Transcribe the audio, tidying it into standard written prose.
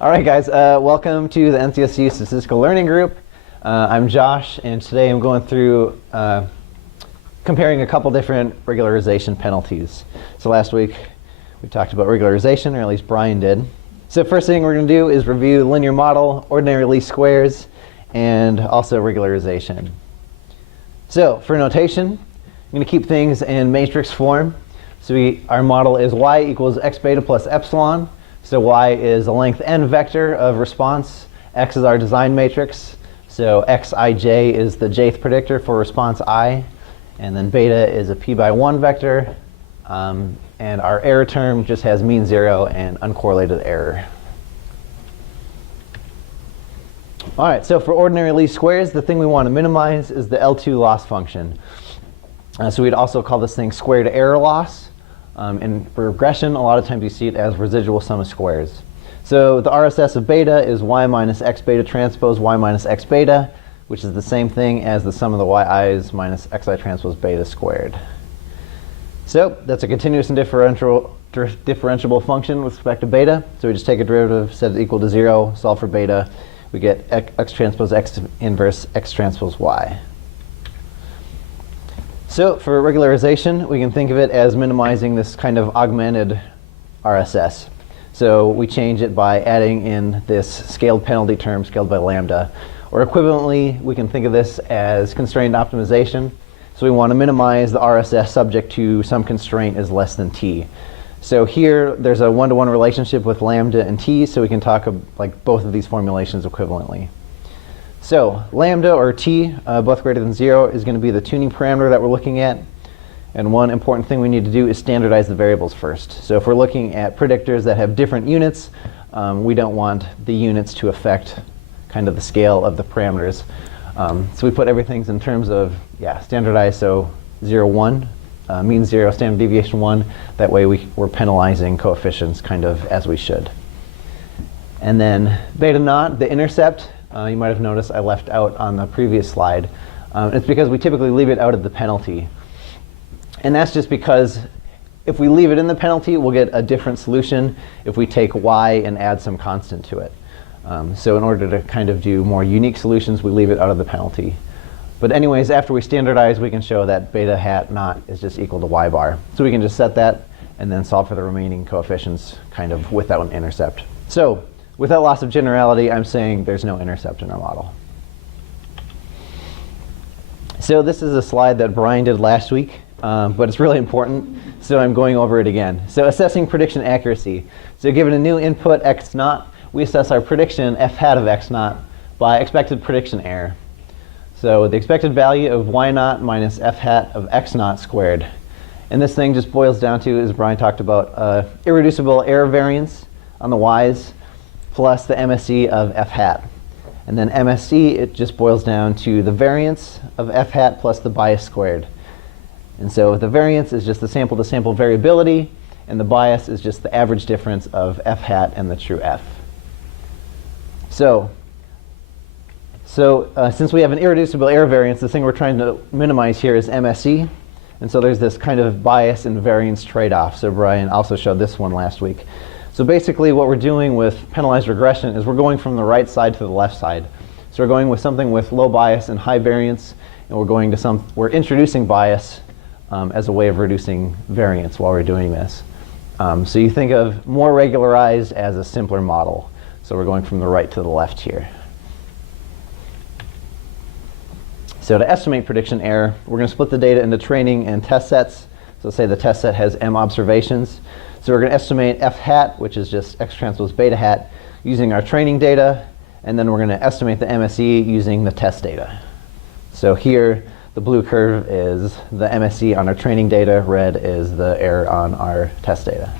All right, guys, welcome to the NCSU Statistical Learning Group. I'm Josh, and today I'm going through comparing a couple different regularization penalties. So last week we talked about regularization, or at least Brian did. So first thing we're going to do is review the linear model, ordinary least squares, and also regularization. So for notation, I'm going to keep things in matrix form. So our model is y equals x beta plus epsilon. So y is a length n vector of response. X is our design matrix. So xij is the jth predictor for response I. And then beta is a p by 1 vector. And our error term just has mean 0 and uncorrelated error. All right, so for ordinary least squares, the thing we want to minimize is the L2 loss function. So we'd also call this thing squared error loss. And for regression, a lot of times you see it as residual sum of squares. So the RSS of beta is y minus x beta transpose y minus x beta, which is the same thing as the sum of the yi's minus xi transpose beta squared. So that's a continuous and differentiable function with respect to beta. So we just take a derivative, set it equal to 0, solve for beta. We get x transpose x inverse x transpose y. So for regularization, we can think of it as minimizing this kind of augmented RSS. So we change it by adding in this scaled penalty term scaled by lambda. Or equivalently, we can think of this as constrained optimization. So we want to minimize the RSS subject to some constraint is less than t. So here, there's a one-to-one relationship with lambda and t, so we can talk like both of these formulations equivalently. So lambda or t, both greater than 0, is going to be the tuning parameter that we're looking at. And one important thing we need to do is standardize the variables first. So if we're looking at predictors that have different units, we don't want the units to affect kind of the scale of the parameters. So we put everything in terms of, standardized, so 0, 1, mean 0, standard deviation 1. That way we're penalizing coefficients kind of as we should. And then beta naught, the intercept, you might have noticed I left out on the previous slide. It's because we typically leave it out of the penalty. And that's just because if we leave it in the penalty, we'll get a different solution if we take y and add some constant to it. So in order to kind of do more unique solutions, we leave it out of the penalty. But anyways, after we standardize, we can show that beta hat naught is just equal to y bar. So we can just set that and then solve for the remaining coefficients kind of without an intercept. So without loss of generality, I'm saying there's no intercept in our model. So this is a slide that Brian did last week, but it's really important, so I'm going over it again. So assessing prediction accuracy. So given a new input x naught, we assess our prediction f hat of x naught by expected prediction error. So the expected value of y naught minus f hat of x naught squared. And this thing just boils down to, as Brian talked about, irreducible error variance on the y's plus the MSE of f hat. And then MSE, it just boils down to the variance of f hat plus the bias squared. And so the variance is just the sample-to-sample variability, and the bias is just the average difference of f hat and the true f. So since we have an irreducible error variance, the thing we're trying to minimize here is MSE. And so there's this kind of bias and variance trade-off. So Brian also showed this one last week. So basically what we're doing with penalized regression is we're going from the right side to the left side. So we're going with something with low bias and high variance, and we're introducing bias as a way of reducing variance while we're doing this. So you think of more regularized as a simpler model. So we're going from the right to the left here. So to estimate prediction error, we're going to split the data into training and test sets. So say the test set has m observations. So we're going to estimate f hat, which is just x transpose beta hat, using our training data. And then we're going to estimate the MSE using the test data. So here, the blue curve is the MSE on our training data. Red is the error on our test data.